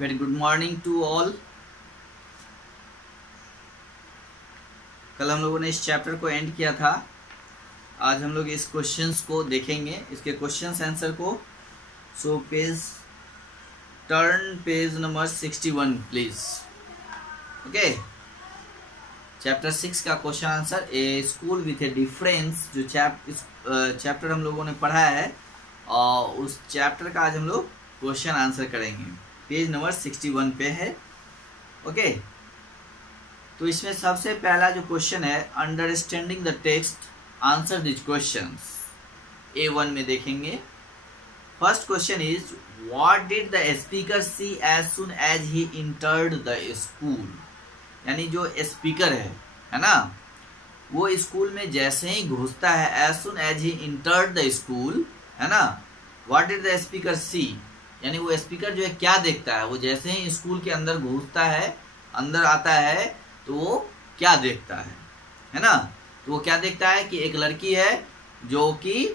Very good morning to all. कल हम लोगों ने इस चैप्टर को एंड किया था। आज हम लोग इस क्वेश्चंस को देखेंगे, इसके क्वेश्चंस आंसर को। So page number 61 please. Okay, chapter 6 का question answer, A school with ए डिफरेंस। जो चैप्टर हम लोगों ने पढ़ा है और उस चैप्टर का आज हम लोग क्वेश्चन आंसर करेंगे। पेज नंबर 61 पे है। ओके, तो इसमें सबसे पहला जो क्वेश्चन है, understanding the text answer this questions. A1 में देखेंगे। First question is what did the speaker see as soon as he entered the school. यानी जो स्पीकर है ना, वो स्कूल में जैसे ही घुसता है, as soon as he entered the school, है ना। What did the speaker see, यानी वो स्पीकर जो है क्या देखता है। वो जैसे ही स्कूल के अंदर घुसता है, अंदर आता है, तो वो क्या देखता है ना। तो वो क्या देखता है कि एक लड़की है जो कि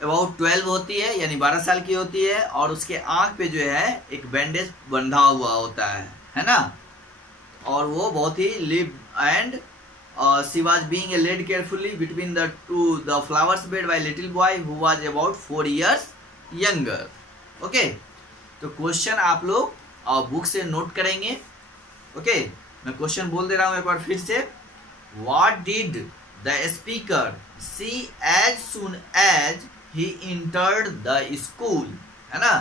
अबाउट 12 होती है, यानी 12 साल की होती है, और उसके आंख पे जो है एक बैंडेज बंधा हुआ होता है ना। और वो बहुत he live and she was being led carefully between the flowers bed by little boy who was about 4 years younger. Okay, तो क्वेश्चन आप लोग बुक से नोट करेंगे। ओके, मैं क्वेश्चन बोल दे रहा हूं एक बार फिर से। What did the speaker see as soon as he entered the school, है ना।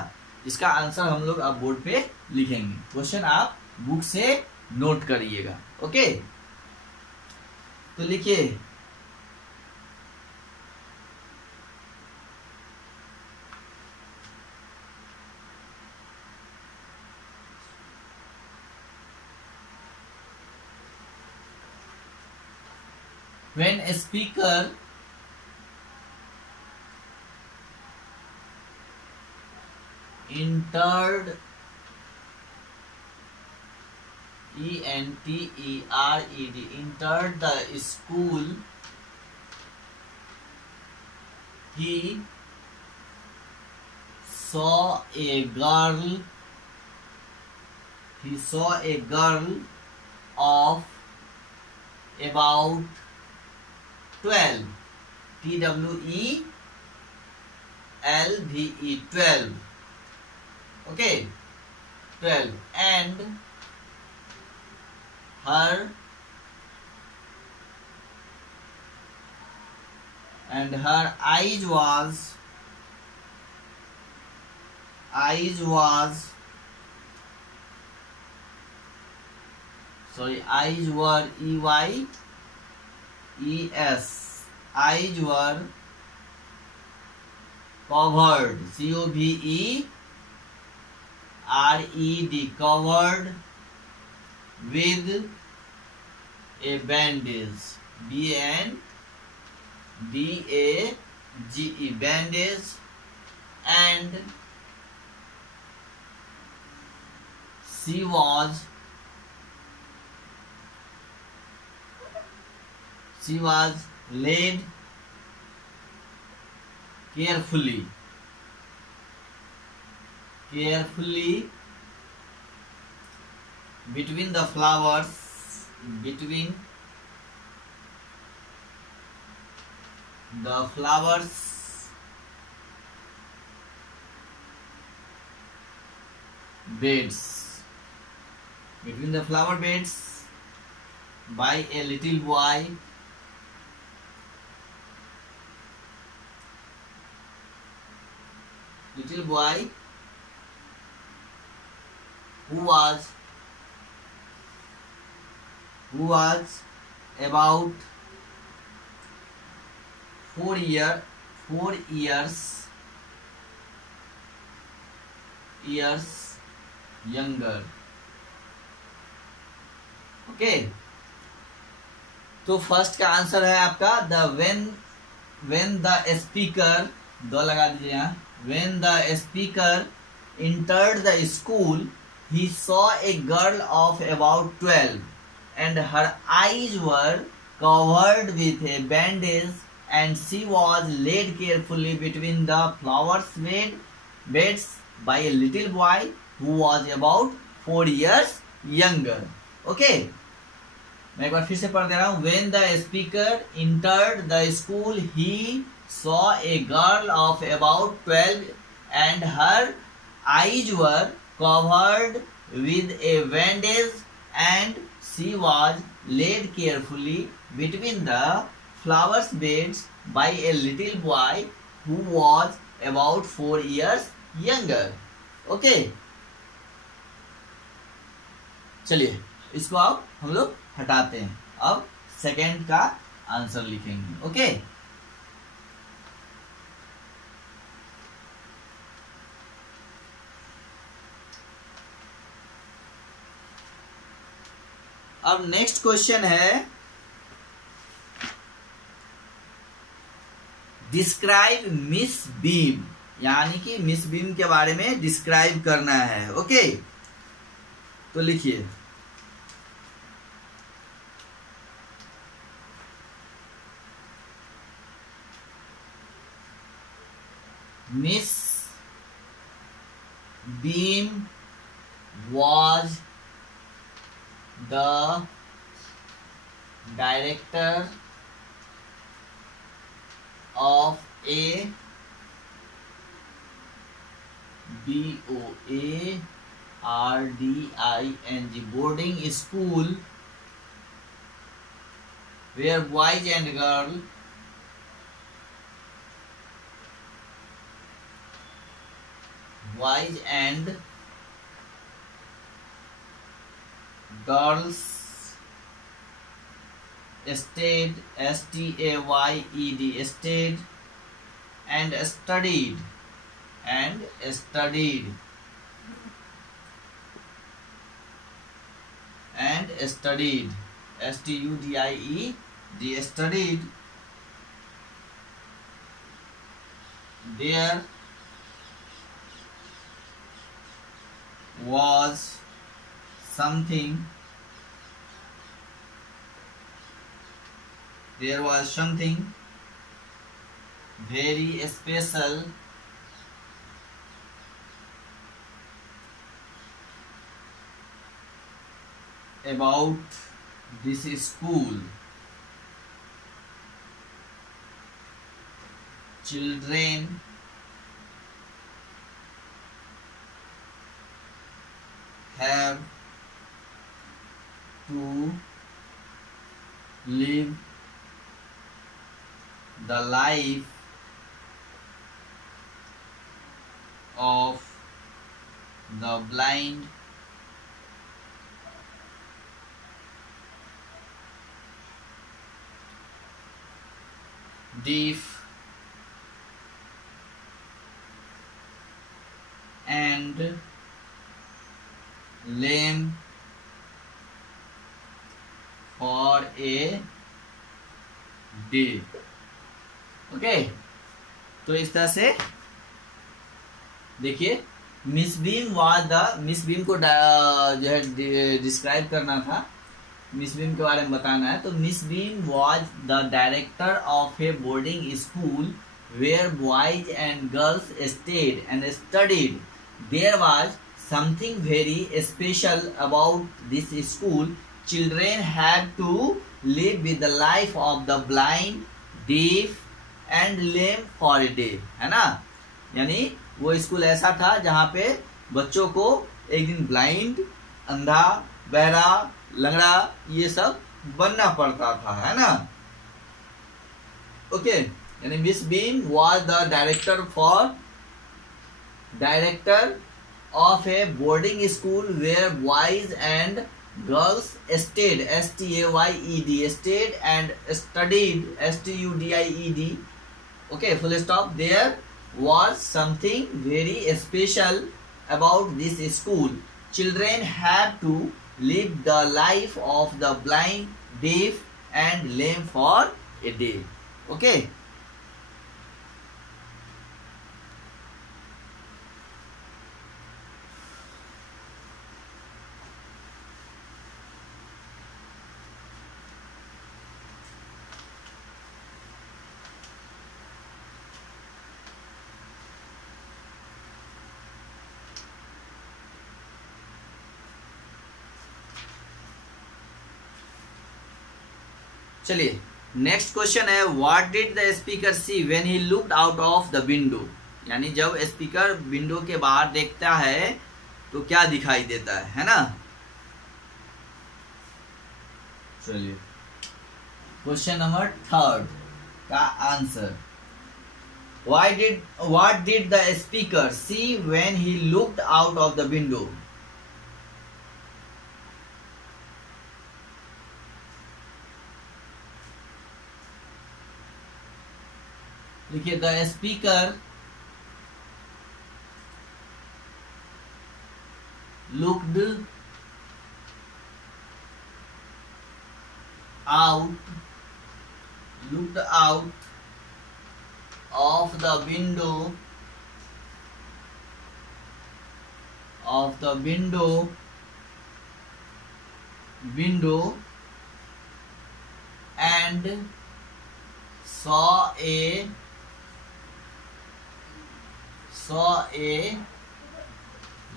इसका आंसर हम लोग अब बोर्ड पे लिखेंगे। क्वेश्चन आप बुक से नोट करिएगा। ओके, तो लिखिए, when a speaker entered entered the school, he saw a girl of about 12, TWELVE, 12, okay, 12, and her eyes were EYES, eyes were covered, COVERED, covered with a bandage, BANDAGE, bandage, and she was laid carefully between the flowers beds, by a little boy who was about 4 years younger. Okay, तो फर्स्ट का आंसर है आपका when the speaker, दो लगा दीजिए यहाँ, when the speaker entered the school, he saw a girl of about 12 and her eyes were covered with a bandage and she was laid carefully between the beds by a little boy who was about 4 years younger. Okay, मैं एक बार फिर से पढ़ दे रहा हूँ. When the speaker entered the school, he saw a girl of about 12, and her eyes were covered with a bandage, and she was laid carefully between the flowers beds by a little boy who was about 4 years younger. Okay, चलिए इसको अब हम लोग हटाते हैं. अब सेकेंड का आंसर लिखेंगे. ओके, अब नेक्स्ट क्वेश्चन है, डिस्क्राइब मिस बीम, यानी कि मिस बीम के बारे में डिस्क्राइब करना है. ओके, तो लिखिए. Miss Beam was the director of a boarding school where boys and girls stayed, stayed, stayed and studied studied, studied. There was something very special about this school. Children have to live the life of the blind, deaf and lame for a day. Okay, तो इस तरह से देखिए, miss beam को जो है डिस्क्राइब करना था, मिस बीम के बारे में बताना है. तो Miss Beam was the director of a boarding school where boys and girls stayed and studied. There was something very special about this school. Children had to live with the life of the blind, deaf and lame for a day. है ना, यानी वो स्कूल ऐसा था जहाँ पे बच्चों को एक दिन ब्लाइंड, अंधा, बहरा, लंगड़ा ये सब बनना पड़ता था. है ना. ओके, यानी miss Beam was the director of a boarding school where boys and girls stayed, stayed and studied, studied. Okay, full stop. There was something very special about this school. Children had to live the life of the blind, deaf and lame for a day. Okay. चलिए next question है, what did the speaker see when he looked out of the window, यानी जब speaker window के बाहर देखता है तो क्या दिखाई देता है ना। चलिए क्वेश्चन नंबर 3 का answer, what did the speaker see when he looked out of the window? देखिए the speaker looked out of the window and saw a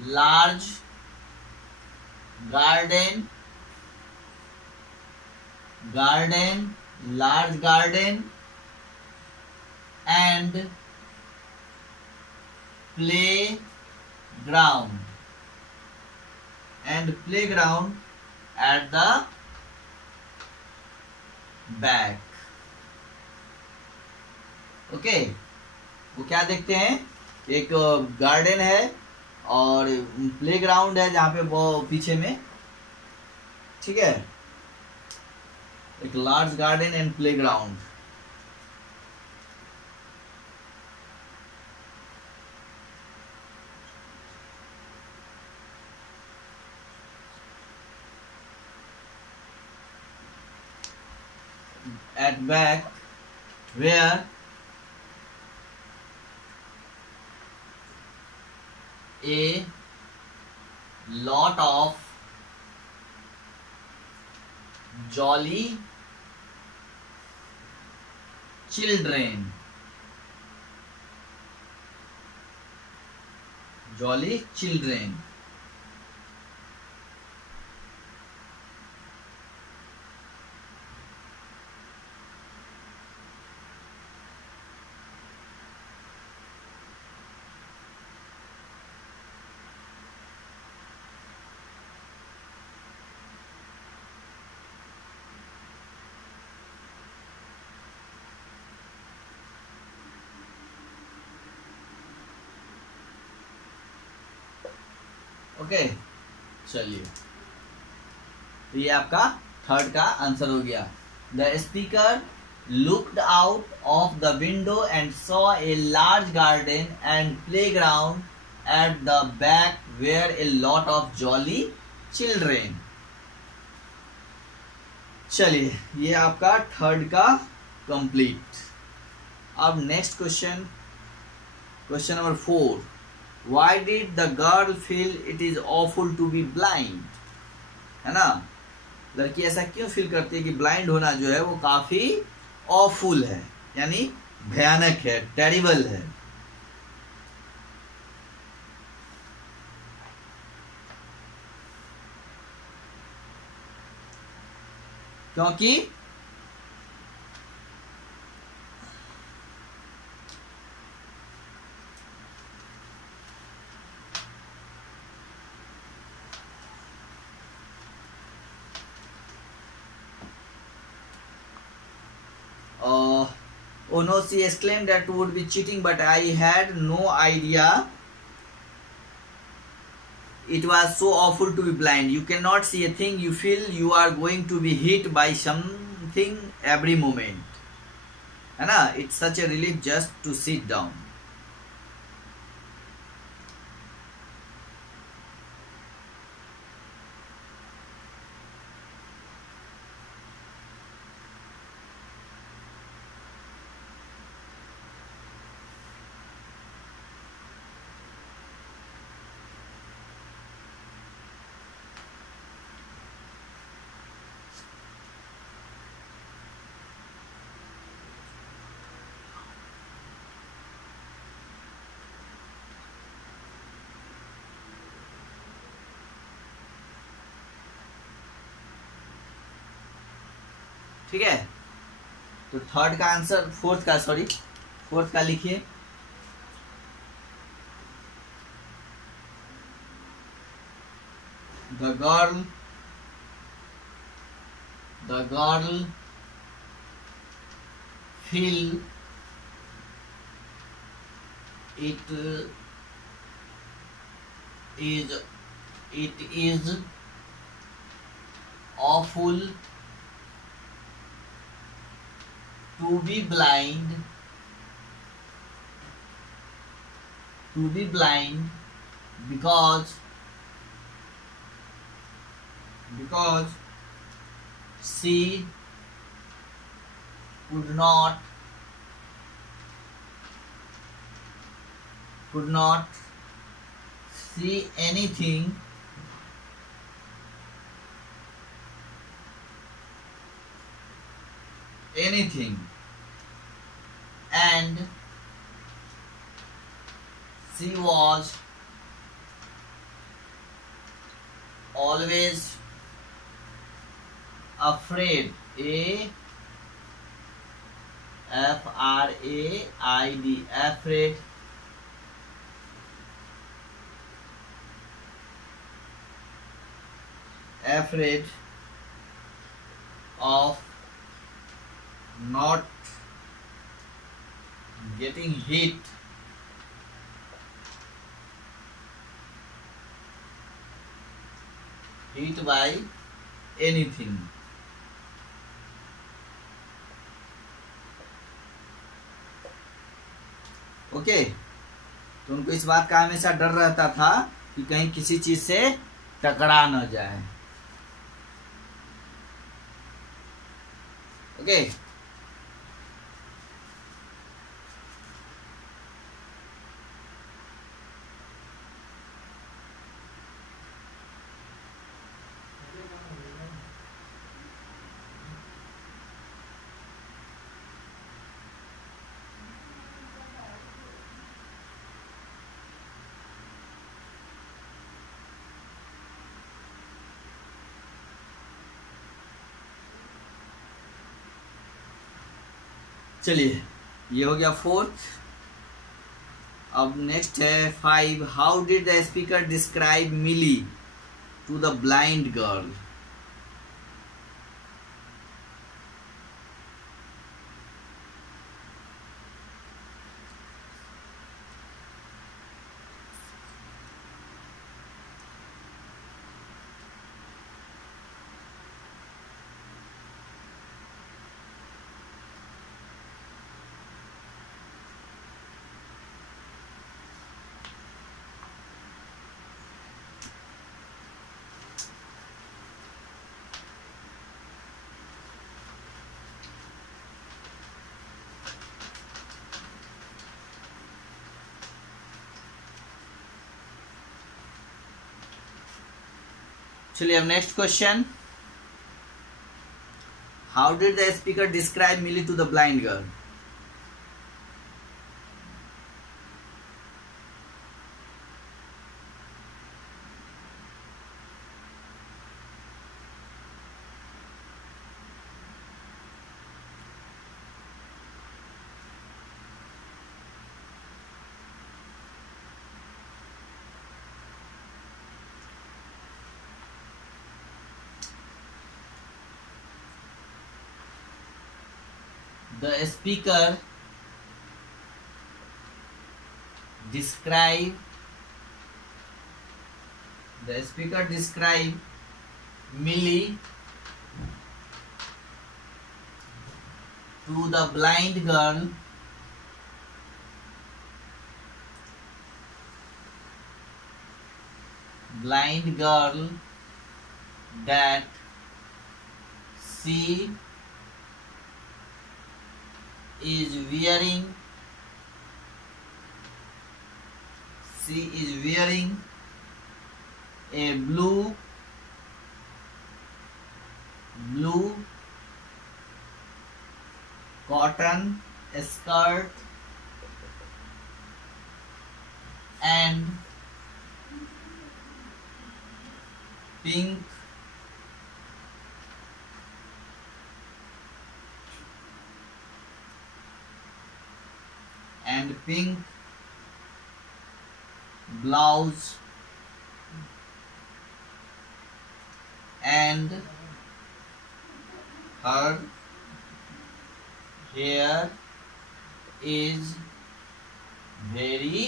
large garden and playground at the back. Okay वो क्या देखते हैं, एक गार्डन है और प्लेग्राउंड है जहां पे वो पीछे में, ठीक है, एक large garden and playground. at back where a lot of jolly children okay. चलिए तो ये आपका थर्ड का आंसर हो गया। The speaker looked out of the window and saw a large garden and playground at the back where a lot of jolly children. चलिए ये आपका थर्ड का कंप्लीट। अब next question, question number 4, Why did the girl feel it is awful to be blind? है ना, लड़की ऐसा क्यों फील करती है कि ब्लाइंड होना जो है वो काफी ऑफुल है, यानी भयानक है, टेरिबल है। क्योंकि oh no, she exclaimed that would be cheating, but I had no idea it was so awful to be blind. You cannot see a thing, you feel you are going to be hit by something every moment, है ना। It's such a relief just to sit down. ठीक है। तो थर्ड का answer, fourth का लिखिए। The girl feel it is awful to be blind because she could not see anything and she was always afraid, afraid of not getting hit by anything. Okay, तो उनको इस बात का हमेशा डर रहता था कि कहीं किसी चीज से टकरा न जाए। ओके, चलिए ये हो गया फोर्थ। अब नेक्स्ट है 5। How did the speaker describe Milly to the blind girl? चलिए अब next question. How did the speaker describe Milly to the blind girl? The speaker describe Millie to the blind girl that she is wearing a blue cotton skirt and pink pink blouse and her hair is very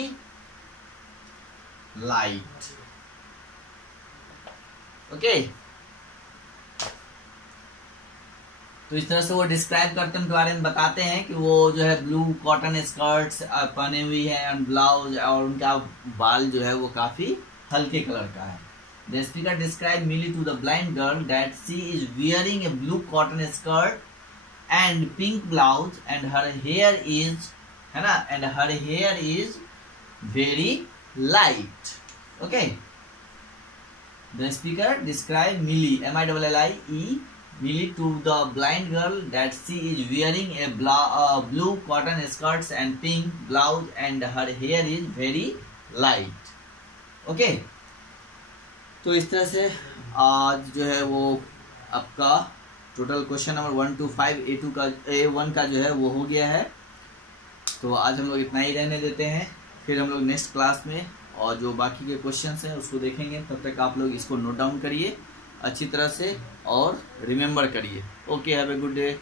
light. Okay तो इस तरह से वो डिस्क्राइब करते हैं, उनके बारे में बताते हैं कि वो जो है ब्लू कॉटन स्कर्ट्स पहने हुई है एंड ब्लाउज, और उनका बाल जो है वो काफी हल्के कलर का है. The speaker describe Milly to the blind girl that she is wearing a blue cotton skirt and pink blouse and her hair is, है ना, and her hair is very light. Okay The speaker described Millie, M-I-L-L-I-E, Millie to the blind girl that she is wearing a blue cotton skirts and pink blouse and her hair is very light. Okay? तो इस तरह से आज जो है वो आपका total question number 1 to 5 A2 का A1 का जो है वो हो गया है. तो आज हम लोग इतना ही रहने देते हैं, फिर हम लोग नेक्स्ट क्लास में और जो बाकी के क्वेश्चंस हैं उसको देखेंगे. तब तक आप लोग इसको नोट डाउन करिए अच्छी तरह से और रिमेम्बर करिए. Okay, have a good day.